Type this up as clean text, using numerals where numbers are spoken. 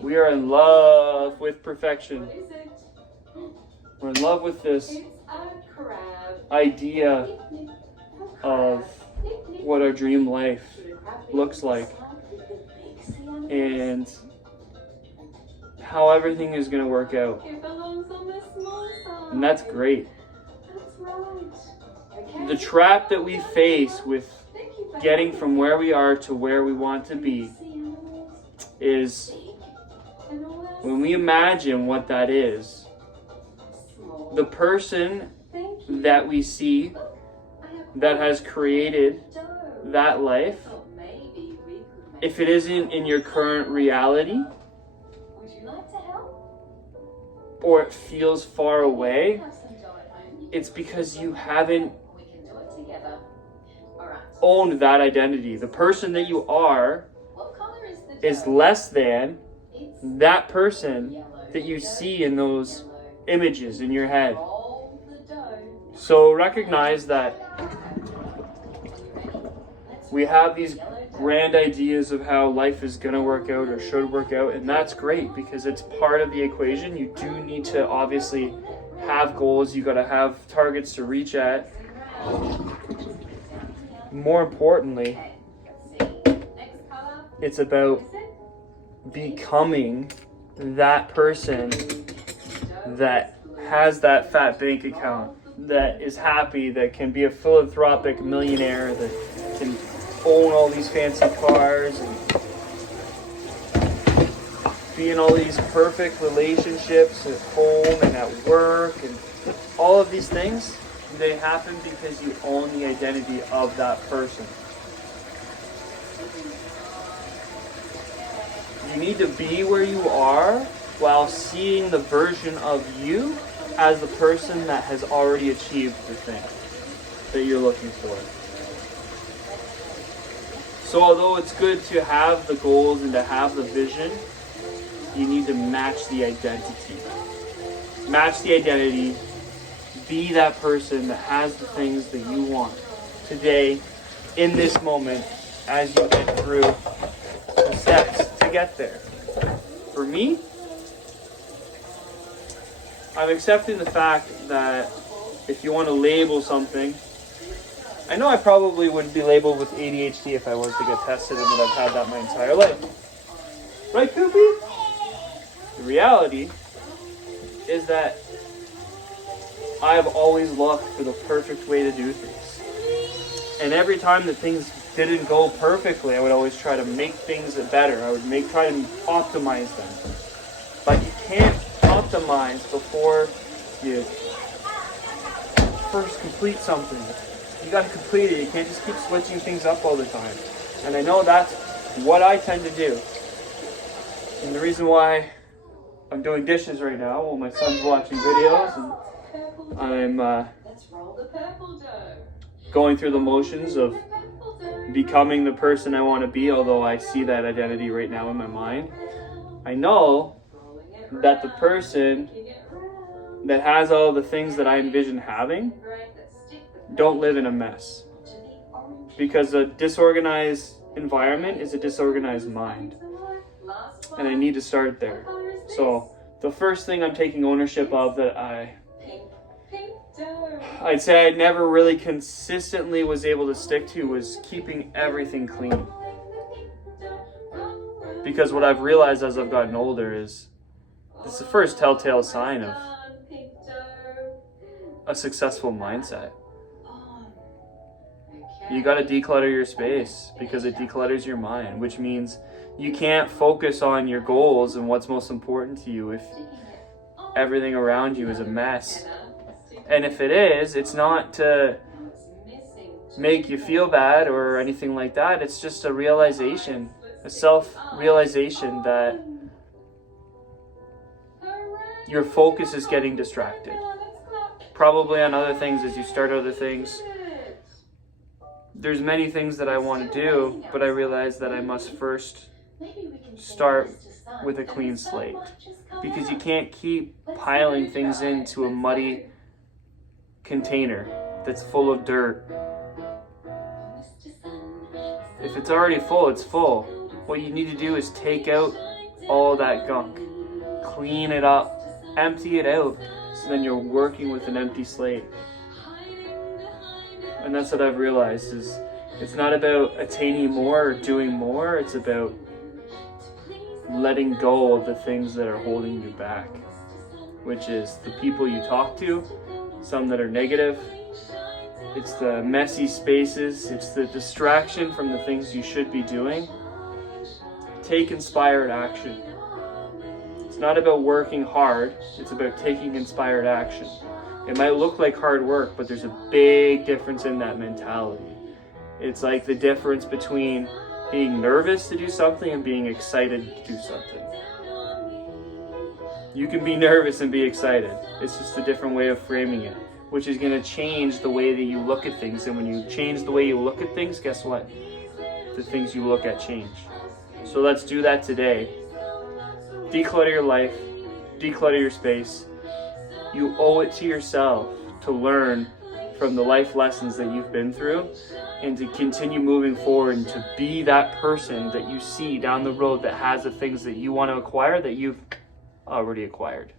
We are in love with perfection. We're in love with this idea of what our dream life looks like and how everything is going to work out. And that's great. The trap that we face with getting from where we are to where we want to be is when we imagine what that is, the person that we see that has created that life, if it isn't in your current reality or it feels far away, it's because you haven't owned that identity. The person that you are is less than that person that you see in those images in your head. So recognize that we have these grand ideas of how life is going to work out or should work out, and that's great because it's part of the equation. You do need to obviously have goals. You got to have targets to reach at. More importantly, it's about becoming that person that has that fat bank account, that is happy, that can be a philanthropic millionaire, that can own all these fancy cars and be in all these perfect relationships at home and at work, and all of these things, they happen because you own the identity of that person. You need to be where you are while seeing the version of you as the person that has already achieved the thing that you're looking for. So although it's good to have the goals and to have the vision, you need to match the identity. Match the identity. Be that person that has the things that you want today, in this moment, as you get through the steps to get there. For me, I'm accepting the fact that if you want to label something, I know I probably wouldn't be labeled with ADHD if I was to get tested, and that I've had that my entire life. Right, Koopy? The reality is that I've always looked for the perfect way to do things. And every time that things didn't go perfectly, I would always try to make things better. I would try to optimize them. But you can't optimize before you first complete something. You got to complete it. You can't just keep switching things up all the time. And I know that's what I tend to do. And the reason why I'm doing dishes right now while my son's watching videos and I'm going through the motions of becoming the person I want to be, although I see that identity right now in my mind. I know that the person that has all the things that I envision having don't live in a mess. Because a disorganized environment is a disorganized mind. And I need to start there. So the first thing I'm taking ownership of that I'd say I never really consistently was able to stick to was keeping everything clean. Because what I've realized as I've gotten older is it's the first telltale sign of a successful mindset. You got to declutter your space because it declutters your mind, which means you can't focus on your goals and what's most important to you if everything around you is a mess. And if it is, it's not to make you feel bad or anything like that. It's just a realization, a self-realization that your focus is getting distracted. Probably on other things as you start other things. There's many things that I want to do, but I realize that I must first start with a clean slate. Because you can't keep piling things into a muddy container that's full of dirt. If it's already full, it's full. What you need to do is take out all that gunk, clean it up, empty it out, so then you're working with an empty slate. And that's what I've realized is it's not about attaining more or doing more, it's about letting go of the things that are holding you back, which is the people you talk to, some that are negative. It's the messy spaces, it's the distraction from the things you should be doing. Take inspired action. It's not about working hard, it's about taking inspired action. It might look like hard work, but there's a big difference in that mentality. It's like the difference between being nervous to do something and being excited to do something. You can be nervous and be excited. It's just a different way of framing it, which is going to change the way that you look at things. And when you change the way you look at things, guess what? The things you look at change. So let's do that today. Declutter your life, declutter your space. You owe it to yourself to learn from the life lessons that you've been through and to continue moving forward and to be that person that you see down the road that has the things that you want to acquire that you've already acquired.